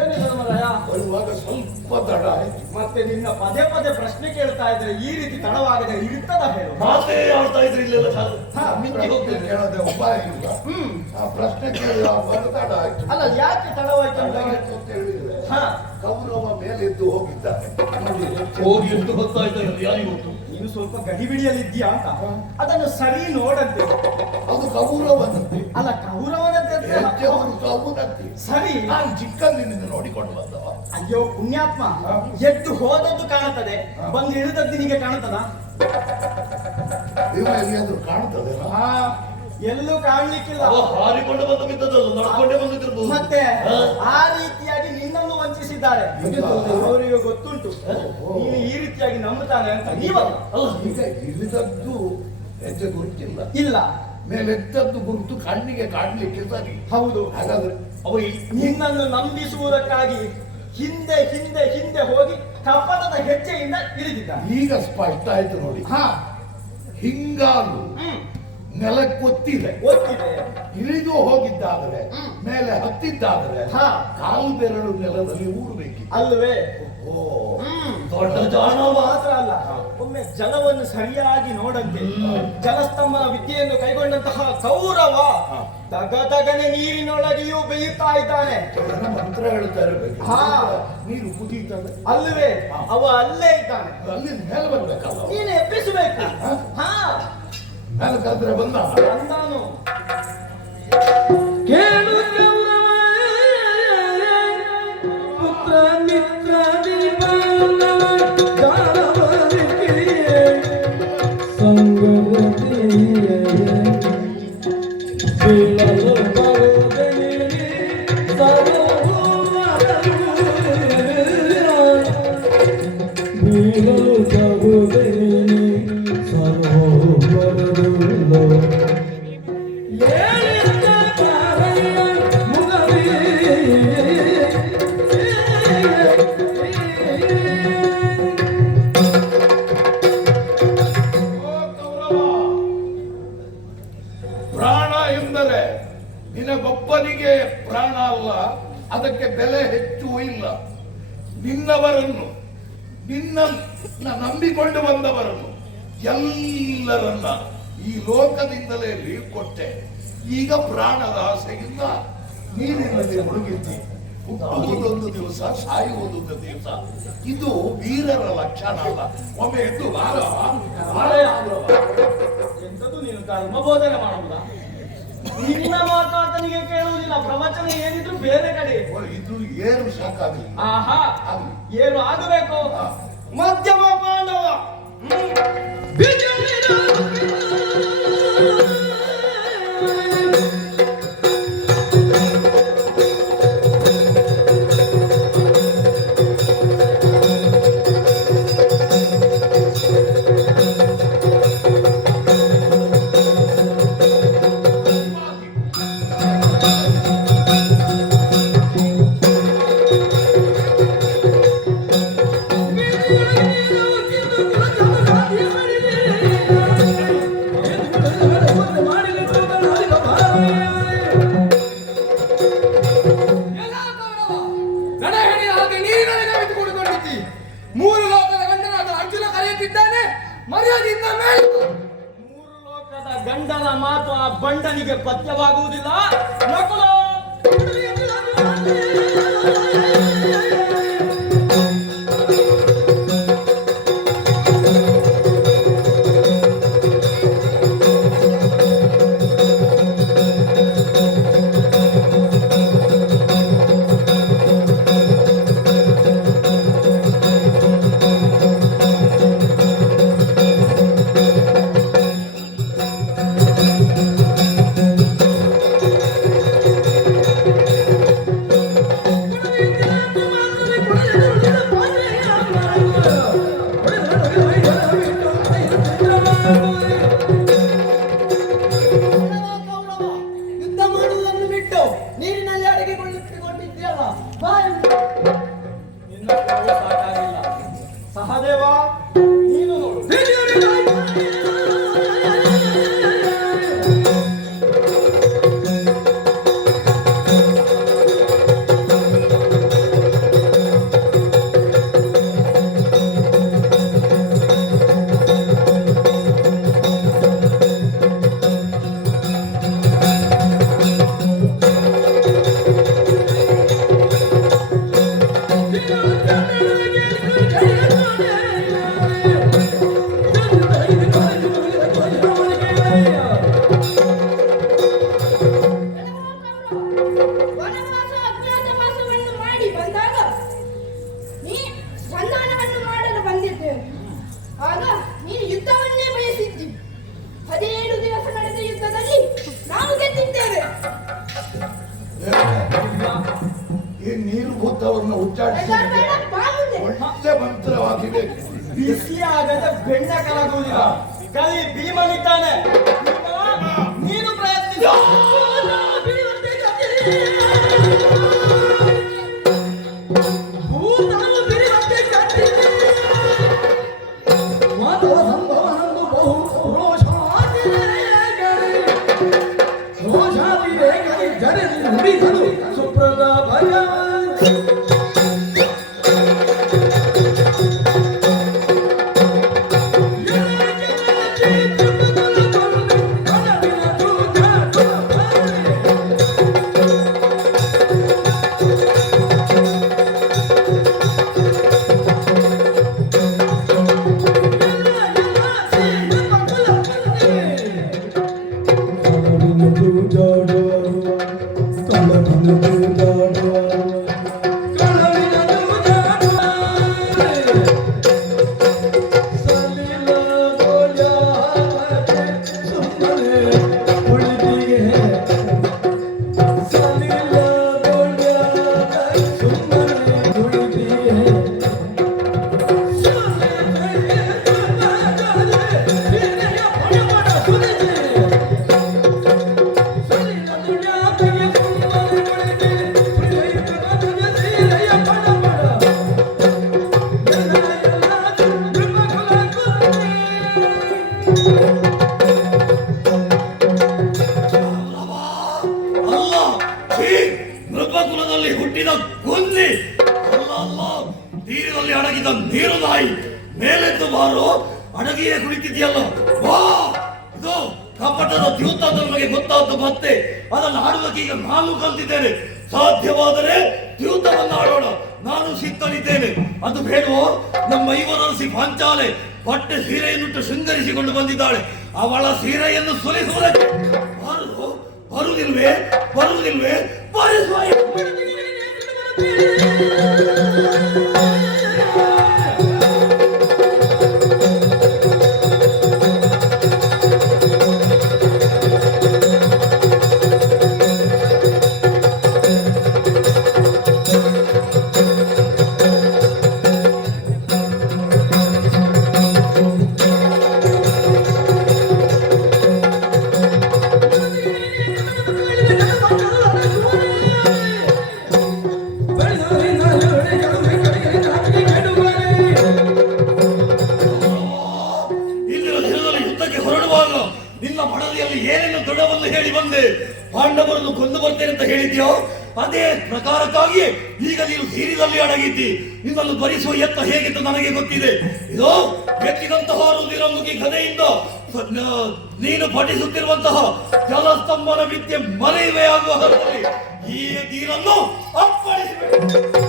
ಏನು ಧರ್ಮರಾಯ ಬರುವಾಗ ಸ್ವಲ್ಪ ತಡ ಆಯ್ತು. ಮತ್ತೆ ನಿನ್ನ ಪದೇ ಪದೇ ಪ್ರಶ್ನೆ ಕೇಳ್ತಾ ಇದ್ರೆ ಈ ರೀತಿ ತಡವಾಗದೆ ಇರ್ತದ ಹೇಳು. ಮಾತೇ ಆಡ್ತಾ ಇದ್ರೆ ಇಲ್ಲೆಲ್ಲ ಕೇಳೋದೆ ಉಪಾಯ ಇಲ್ಲ. ಆ ಪ್ರಶ್ನೆ ಕೇಳುವಾಗ ತಡ ಆಯ್ತು. ಅಲ್ಲ ಯಾಕೆ ತಡವಾಯ್ತು ಅಂತ ಹೇಳಿದ್ರೆ ಕೌರವ ಮೇಲೆದ್ದು ಹೋಗಿದ್ದಾನೆ. ಹೋಗಿ ಎಷ್ಟು ಹೊತ್ತಾಯ್ತು ಯಾರಿಗೆ ಗೊತ್ತು? ನೀನು ಸ್ವಲ್ಪ ಗಡಿಬಿಡಿಯಲ್ಲಿದ್ದೀಯಾ ಅಂತ ಅದನ್ನು ಸರಿ ನೋಡಂತೆ. ಅದು ಕೌರವನಂತೆ. ಅಲ್ಲ ಕೌರವನಂತೆ ಕೌರವನಂತೆ ಸರಿ. ನಾನು ಚಿಕ್ಕಂದಿನಿಂದ ನೋಡಿಕೊಂಡು ಬಂದವ. ಅಯ್ಯೋ ಪುಣ್ಯಾತ್ಮ, ಎದ್ದು ಹೋದದ್ದು ಕಾಣುತ್ತದೆ, ಬಂದು ಇಳಿದದ್ದು ನಿನಗೆ ಕಾಣುತ್ತದ? ಎಲ್ಲಿಯಾದ್ರೂ ಕಾಣುತ್ತದೆ? ಎಲ್ಲೂ ಕಾಣ್ಲಿಕ್ಕಿಲ್ಲ. ಹಾರಿಕೊಂಡು ಬಂದು ಬಿದ್ದದಲ್ಲ, ನಡ್ಕೊಂಡೇ ಬಂದಿರ್ಬೋದು. ಮತ್ತೆ ಆ ರೀತಿಯಾಗಿ ನಿನ್ನನ್ನು ವಂಚಿಸಿದ್ದಾರೆ, ಅವರಿಗೆ ಗೊತ್ತುಂಟು. ನೀನು ಈ ರೀತಿಯಾಗಿ ನಂಬುತ್ತಾನೆ ಅಂತ. ನೀವಲ್ಲ ಈಗ ಇಳಿದದ್ದು ಹೆಜ್ಜೆ ಗುರುತಿಲ್ಲ, ಇಲ್ಲ ಮೇಲೆದ್ದದ್ದು ಗುರುತು ಕಣ್ಣಿಗೆ ಕಾಣ್ಲಿಕ್ಕೆ ಸರಿ. ಹೌದು. ಹಾಗಾದ್ರೆ ಅವ ನಿನ್ನನ್ನು ನಂಬಿಸುವುದಕ್ಕಾಗಿ ಹಿಂದೆ ಹಿಂದೆ ಹಿಂದೆ ಹೋಗಿ ಕಪಟದ ಹೆಜ್ಜೆಯಿಂದ ಇಳಿದಿದ್ದಾನೆ. ಈಗ ಸ್ಪಷ್ಟ ಆಯ್ತು ನೋಡಿ. ಹಿಂಗಾಲು ನೆಲಕ್ಕೊತ್ತಿದೆ, ಗೊತ್ತಿದೆ. ಇಳಿದು ಹೋಗಿದ್ದಾದ್ರೆ, ಮೇಲೆ ಹತ್ತಿದ್ದಾದ್ರೆ ಕಾಲು ಬೆರಳು ನೆಲದಲ್ಲಿ ಊರಬೇಕಿತ್ತು ಅಲ್ವೇ? ದೊಡ್ಡ ಜಾಣ ಮಾತ್ರ ಅಲ್ಲ, ಒಮ್ಮೆ ಜಲವನ್ನು ಸರಿಯಾಗಿ ನೋಡಂತೆ. ಜಲಸ್ತಂಭನ ವಿದ್ಯೆಯನ್ನು ಕೈಗೊಂಡಂತಹ ಕೌರವ ತಗತಗನೆ ನೀರಿನೊಳಗೆಯೂ ಬೇಯುತ್ತಾ ಇದ್ದಾನೆ. ಮಂತ್ರ ಹೇಳ್ತಾರೆ, ನೀರು ಕುದೀತಾನೆ ಅಲ್ವೇ? ಅವ ಅಲ್ಲೇ ಇದ್ದಾನೆ. ಅಲ್ಲಿ ಮೇಲೆ ಬರ್ಬೇಕಲ್ಲ, ನೀನು ಎಬ್ಬಿಸಬೇಕು. ಮೇಲಕ್ಕಾದ್ರೆ ಬಂದಾನು. ಕೇಳು ಪುತ್ರ ಮಿತ್ರ ಪ್ರಾಣ ಎಂದರೆ ನಿನಗೊಬ್ಬನಿಗೆ ಪ್ರಾಣ ಅಲ್ಲ, ಅದಕ್ಕೆ ಬೆಲೆ ಹೆಚ್ಚು ಇಲ್ಲ. ನಿನ್ನವರನ್ನು, ನಿನ್ನ ನಂಬಿಕೊಂಡು ಬಂದವರನ್ನು ಎಲ್ಲರನ್ನ ಈ ಲೋಕದಿಂದಲೇ ಕೊಟ್ಟೆ. ಈಗ ಪ್ರಾಣದ ಆಸೆಯಿಂದ ನೀರಿನಲ್ಲಿ ಮುಳುಗಿದ್ದಿ. ಹುಟ್ಟುವುದೊಂದು ದಿವಸ, ಸಾಯುವುದೊಂದು ದಿವಸ. ಇದು ವೀರರ ಲಕ್ಷಣ ಅಲ್ಲ. ಒಮ್ಮೆ ಎದ್ದು ಎಂತದ್ದು ನೀನು ಧರ್ಮ ಬೋಧನೆ ಮಾಡುವುದ? ನಿನ್ನ ಮಾತಾತನಿಗೆ ಕೇಳುವುದಿಲ್ಲ. ಪ್ರವಚನ ಏನಿದ್ರು ಬೇರೆ ಕಡೆ. ಇದು ಏನು ಸಾಕಾಗಲಿ. ಆಹಾ, ಏನು ಆಗಬೇಕು? ಮಧ್ಯಮ ಪಾಂಡವ ಗಂಡನ ಮಾತು ಆ ಬಂಡನಿಗೆ ಪಥ್ಯವಾಗುವುದಿಲ್ಲ. ನಕುಲ ಈ ನೀರು ಭೂತವರನ್ನ ಉಚ್ಚಾರಿಸಿ ಒಳ್ಳೆ ಮಂತ್ರವಾಗಿದೆ. ಬಿಸಿ ಆಗದ ಬೆಣ್ಣ ಕಲಾಗುವುದಿಲ್ಲ. ಕಲಿ ಭೀಮನಿದ್ದಾನೆ. ಭೀಮ, ನೀನು ಪ್ರಯತ್ನಿಸ. ಸುಪ್ರದ ಭಯ ಮೃಗಕುಲದಲ್ಲಿ ಹುಟ್ಟಿದ ಗೊಂದಿ ಅಲ್ಲ ನೀರಿನಲ್ಲಿ ಅಡಗಿದ ನೀರು ನಾಯಿ ಮೇಲೆದ್ದು ಬಾರೋ ಅಡಗಿಯೇ ಕುಳಿತಿದ್ಯಲ್ಲ. ವಾ ಇದು ಕಪಟದ ದ್ಯೂತ ಅಂತ ನಮಗೆ ಗೊತ್ತಾದ್ದು. ಮತ್ತೆ ಅದನ್ನು ಆಡುವುದಕ್ಕೆ ಈಗ ನಾನು ಕಲ್ತಿದ್ದೇನೆ. ಸಾಧ್ಯವಾದರೆ ದ್ಯೂತವನ್ನು ಆಡೋಣ. ನಾನು ಸಿದ್ಧನಿದ್ದೇನೆ. ಅದು ಬೇಡವೋ? ನಮ್ಮ ಐವರಸಿ ಪಾಂಚಾಲೆ ಬಟ್ಟೆ ಸೀರೆಯನ್ನುಟ್ಟು ಶೃಂಗರಿಸಿಕೊಂಡು ಬಂದಿದ್ದಾಳೆ. ಅವಳ ಸೀರೆಯನ್ನು ಸುಲಿಸುವುದಕ್ಕೆ ಬರುವುದಿಲ್ವೇ ಬಾರಿಸುವ. ನಿನ್ನ ಮಡದಿಯಲ್ಲಿ ಏನೇನು ದೃಢವನ್ನು ಹೇಳಿ ಬಂದೆ. ಪಾಂಡವರನ್ನು ಕೊಂದು ಬರ್ತೇನೆ ಅಂತ ಹೇಳಿದ್ಯೋ ಅದೇ ಪ್ರಕಾರಕ್ಕಾಗಿ ಈಗ ನೀನು ತೀರಿದಲ್ಲಿ ಅಡಗಿದ್ದಿ. ನಿನ್ನನ್ನು ಭರಿಸುವ ಯತ್ನ ಹೇಗಿತ್ತು ನನಗೆ ಗೊತ್ತಿದೆ. ಇದು ಎತ್ತಿದಂತಹ ರುದಿರಮುಖಿ ಕಥೆಯಿಂದ ನೀನು ಪಠಿಸುತ್ತಿರುವಂತಹ ಜಲಸ್ತಂಭನ ವಿದ್ಯೆ ಮರೆಯುವೆ ಆಗುವ ಹರದಲ್ಲಿ ಈ ನೀರನ್ನು ಅಪ್ಪಳಿಸಬೇಕು.